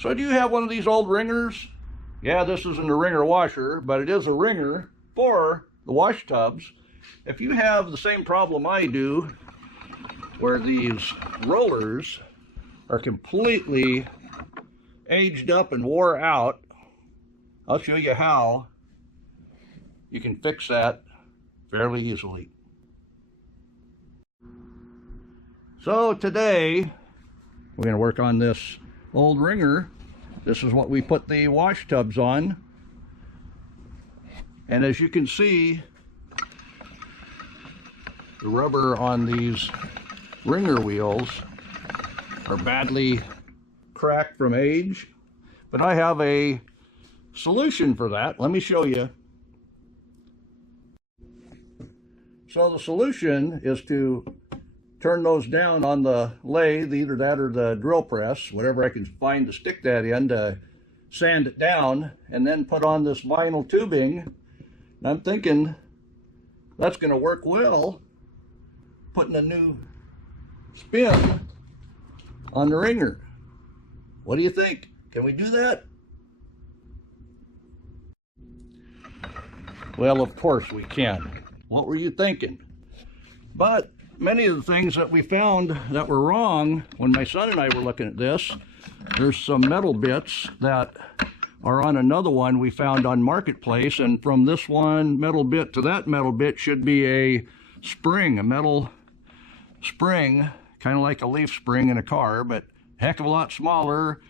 So do you have one of these old wringers? Yeah, this isn't a wringer washer, but it is a wringer for the wash tubs. If you have the same problem I do, where these rollers are completely aged up and wore out, I'll show you how you can fix that fairly easily. So today, we're going to work on this old wringer. This is what we put the wash tubs on. And as you can see, the rubber on these wringer wheels are badly cracked from age. But I have a solution for that. Let me show you. So the solution is to turn those down on the lathe, either that or the drill press, whatever I can find to stick that in to sand it down, and then put on this vinyl tubing. And I'm thinking that's going to work well, putting a new spin on the wringer. What do you think? Can we do that? Well, of course we can. What were you thinking? But many of the things that we found that were wrong when my son and I were looking at this, there's some metal bits that are on another one we found on Marketplace, and from this one metal bit to that metal bit should be a spring, a metal spring, kind of like a leaf spring in a car, but a heck of a lot smaller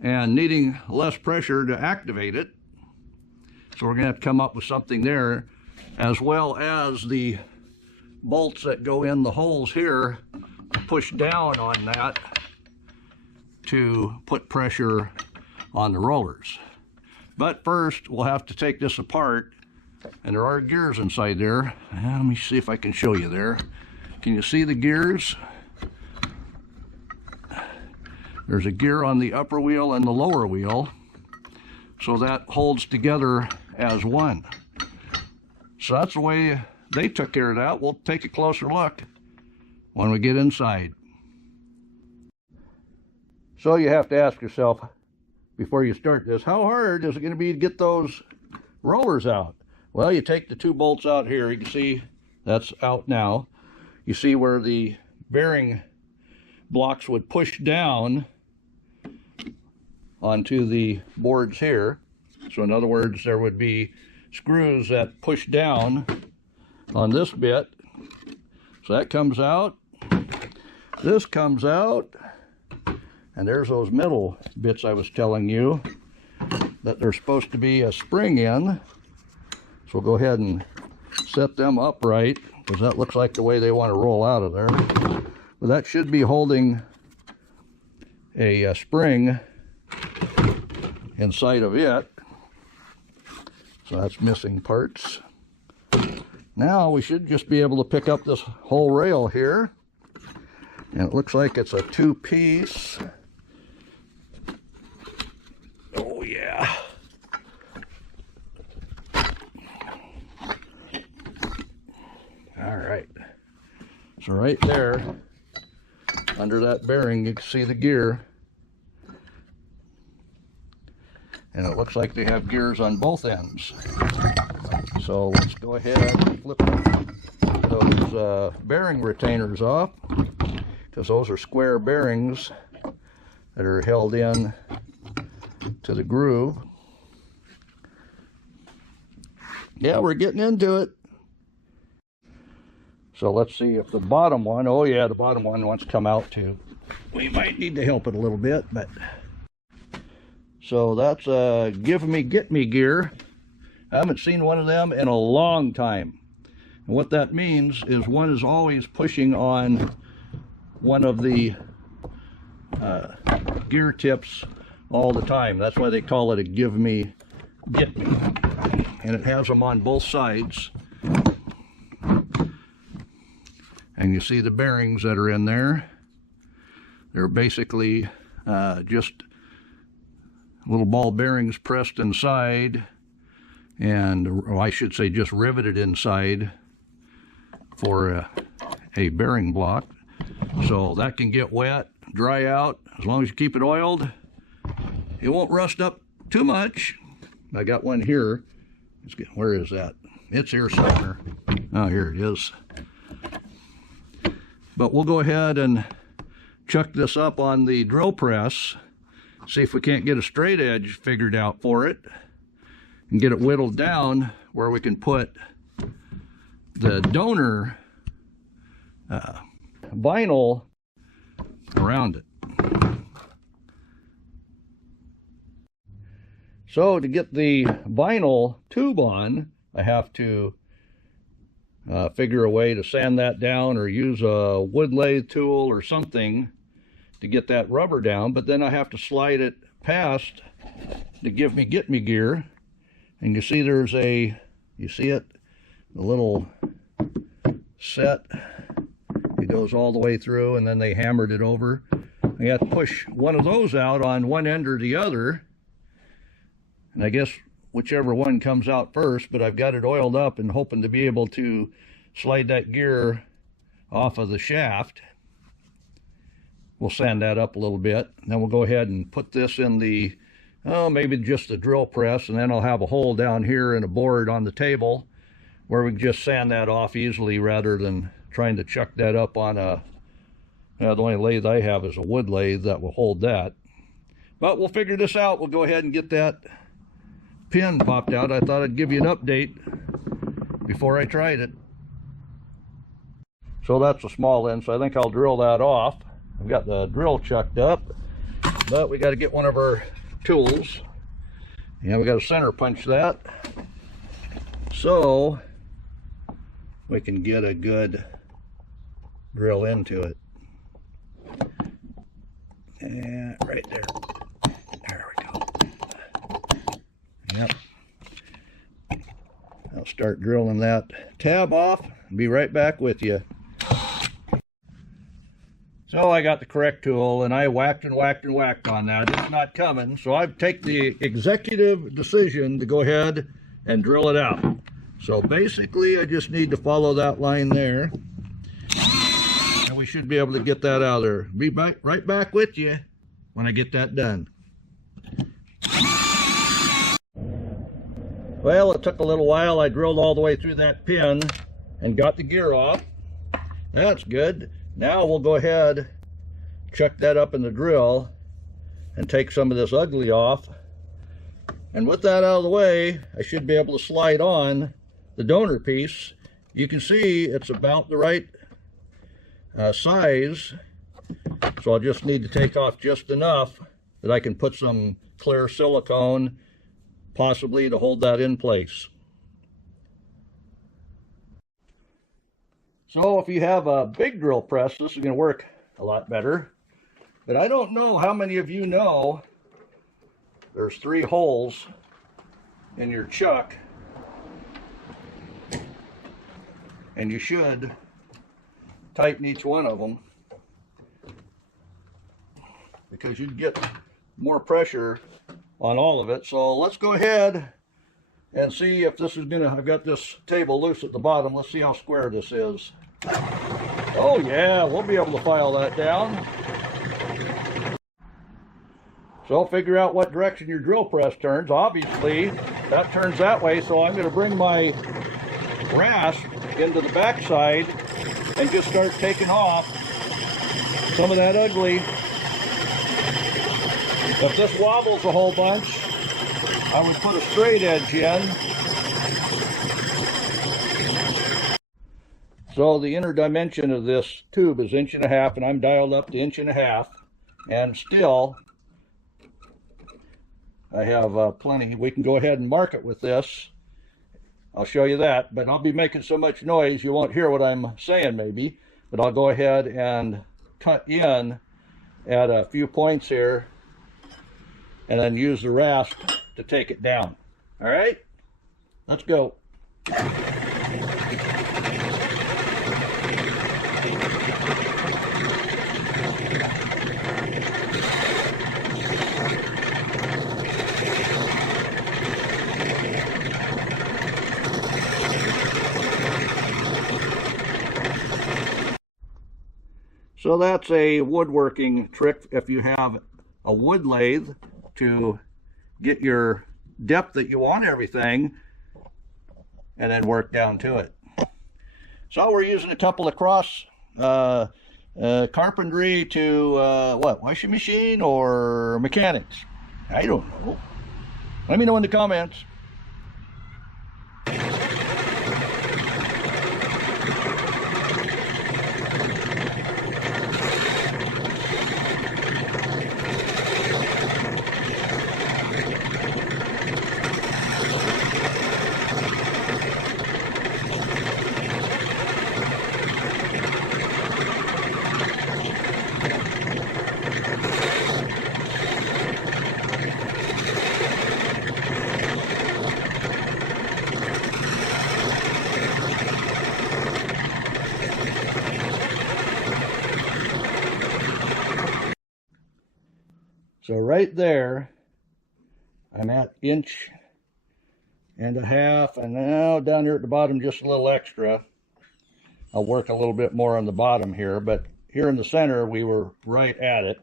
and needing less pressure to activate it. So we're going to have to come up with something there, as well as the bolts that go in the holes here, push down on that to put pressure on the rollers. But first we'll have to take this apart, and there are gears inside there. Let me see if I can show you there. Can you see the gears? There's a gear on the upper wheel and the lower wheel, so that holds together as one. So that's the way they took care of that. We'll take a closer look when we get inside. So you have to ask yourself before you start this, how hard is it going to be to get those rollers out? Well, you take the two bolts out here. You can see that's out now. You see where the bearing blocks would push down onto the boards here. So in other words, there would be screws that push down on this bit. So that comes out, this comes out, and there's those metal bits I was telling you that there's supposed to be a spring in. So we'll go ahead and set them upright, because that looks like the way they want to roll out of there. But that should be holding a spring inside of it. So that's missing parts. Now we should just be able to pick up this whole rail here, and it looks like it's a two-piece. Oh yeah. All right. So right there, under that bearing, you can see the gear. And it looks like they have gears on both ends. So let's go ahead and flip those bearing retainers off, because those are square bearings that are held in to the groove. Yeah, we're getting into it. So let's see if the bottom one, oh yeah, the bottom one wants to come out too. We might need to help it a little bit, but... So that's a give me, get me gear. I haven't seen one of them in a long time. And what that means is one is always pushing on one of the gear tips all the time. That's why they call it a give me, get me. And it has them on both sides. And you see the bearings that are in there. They're basically just little ball bearings pressed inside, and or I should say just riveted inside for a bearing block. So that can get wet, dry out. As long as you keep it oiled, it won't rust up too much. I got one here. Where is that? It's here somewhere. Oh, here it is. But we'll go ahead and chuck this up on the drill press, see if we can't get a straight edge figured out for it, and get it whittled down where we can put the donor vinyl around it. So to get the vinyl tube on, I have to figure a way to sand that down or use a wood lathe tool or something to get that rubber down, but then I have to slide it past to get me gear. And you see there's you see it, the little set, it goes all the way through, and then they hammered it over. I have to push one of those out on one end or the other, and I guess whichever one comes out first, but I've got it oiled up and hoping to be able to slide that gear off of the shaft. We'll sand that up a little bit, and then we'll go ahead and put this in the, maybe just the drill press, and then I'll have a hole down here and a board on the table where we can just sand that off easily rather than trying to chuck that up on the only lathe I have is a wood lathe that will hold that. But we'll figure this out. We'll go ahead and get that pin popped out. I thought I'd give you an update before I tried it. So that's a small end, so I think I'll drill that off. I've got the drill chucked up, but we got to get one of our tools, and we got to center punch that so we can get a good drill into it. And right there. There we go. Yep. I'll start drilling that tab off and be right back with you. So I got the correct tool, and I whacked and whacked and whacked on that. It's not coming, so I've taken the executive decision to go ahead and drill it out. So basically, I just need to follow that line there, and we should be able to get that out of there. Be right back with you when I get that done. Well, it took a little while. I drilled all the way through that pin and got the gear off. That's good. Now we'll go ahead, chuck that up in the drill, and take some of this ugly off. And with that out of the way, I should be able to slide on the donor piece. You can see it's about the right size, so I'll just need to take off just enough that I can put some clear silicone, possibly, to hold that in place. So if you have a big drill press, this is going to work a lot better. But I don't know how many of you know there's 3 holes in your chuck, and you should tighten each one of them because you'd get more pressure on all of it. So let's go ahead and see if this is gonna, I've got this table loose at the bottom. Let's see how square this is. Oh yeah, we'll be able to file that down. So figure out what direction your drill press turns. Obviously, that turns that way, so I'm gonna bring my rasp into the backside and just start taking off some of that ugly. If this wobbles a whole bunch, I would put a straight edge in. So the inner dimension of this tube is 1.5 inches, and I'm dialed up to 1.5 inches, and still I have plenty. We can go ahead and mark it with this. I'll show you that, but I'll be making so much noise you won't hear what I'm saying maybe, but I'll go ahead and cut in at a few points here and then use the rasp to take it down. All right, let's go. So that's a woodworking trick if you have a wood lathe to get your depth that you want everything, and then work down to it. So we're using a couple of cross carpentry to washing machine or mechanics? I don't know. Let me know in the comments. So right there, I'm at 1.5 inches, and now down here at the bottom, just a little extra. I'll work a little bit more on the bottom here, but here in the center, we were right at it.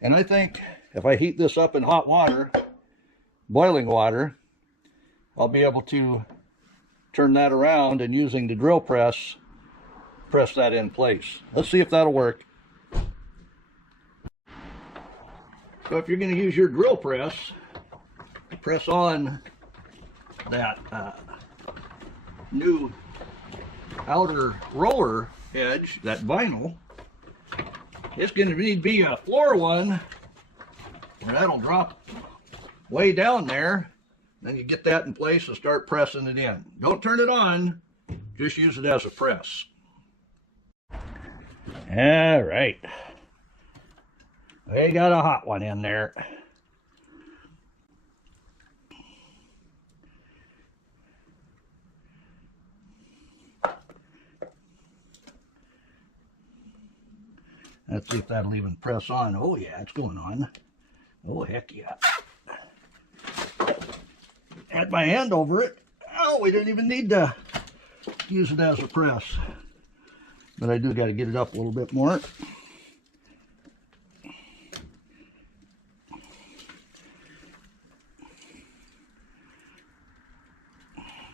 And I think if I heat this up in hot water, boiling water, I'll be able to turn that around and using the drill press that in place. Let's see if that'll work. So if you're going to use your drill press on that new outer roller edge, that vinyl, it's going to need to be a floor one, and that'll drop way down there. Then you get that in place and start pressing it in. Don't turn it on, just use it as a press. All right. We got a hot one in there. Let's see if that'll even press on. Oh yeah, it's going on. Oh heck yeah. Had my hand over it. Oh, we didn't even need to use it as a press. But I do got to get it up a little bit more.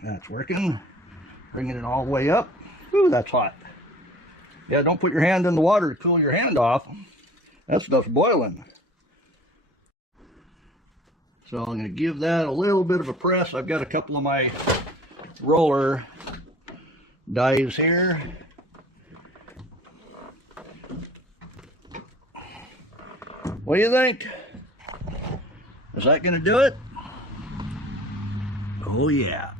That's working. Bringing it all the way up. Ooh, that's hot. Yeah, don't put your hand in the water to cool your hand off. That stuff's boiling. So I'm going to give that a little bit of a press. I've got a couple of my roller dies here. What do you think? Is that going to do it? Oh yeah.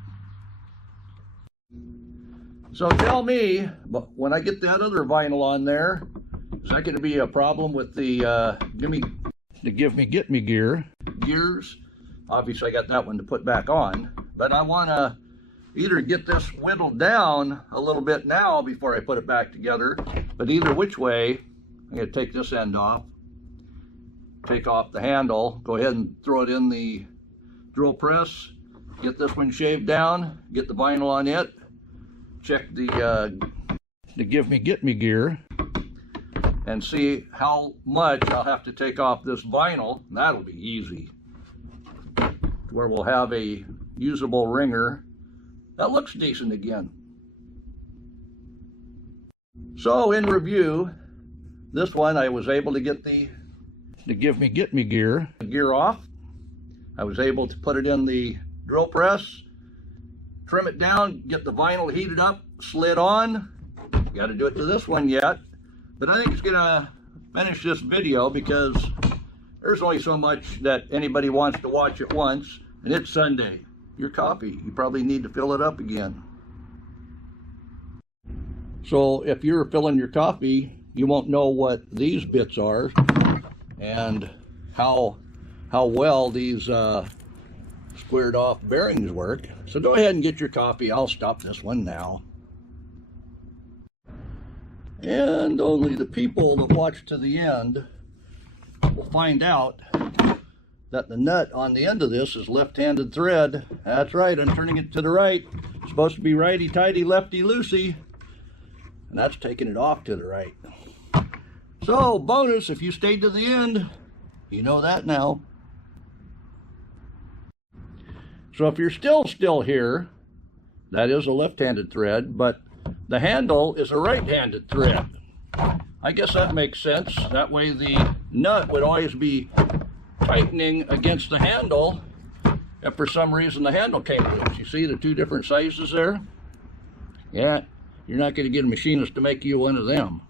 So tell me, but when I get that other vinyl on there, is that going to be a problem with the get me gears? Obviously I got that one to put back on, but I want to either get this whittled down a little bit now before I put it back together, but either which way, I'm going to take this end off, take off the handle, go ahead and throw it in the drill press, get this one shaved down, get the vinyl on it, check the get me gear, and see how much I'll have to take off this vinyl. That'll be easy, where we'll have a usable wringer that looks decent again. So in review, this one I was able to get the get me gear off. I was able to put it in the drill press, trim it down, get the vinyl heated up, slid on. Got to do it to this one yet, but I think it's gonna finish this video because there's only so much that anybody wants to watch at once, and it's Sunday. Your coffee, you probably need to fill it up again. So if you're filling your coffee, you won't know what these bits are and how well these squared off bearings work. So go ahead and get your coffee. I'll stop this one now. And only the people that watch to the end will find out that the nut on the end of this is left-handed thread. That's right, I'm turning it to the right. It's supposed to be righty-tighty, lefty-loosey. And that's taking it off to the right. So, bonus, if you stayed to the end, you know that now. So if you're still here, that is a left-handed thread, but the handle is a right-handed thread. I guess that makes sense. That way the nut would always be tightening against the handle if for some reason the handle came loose. You see the two different sizes there? Yeah, you're not going to get a machinist to make you one of them.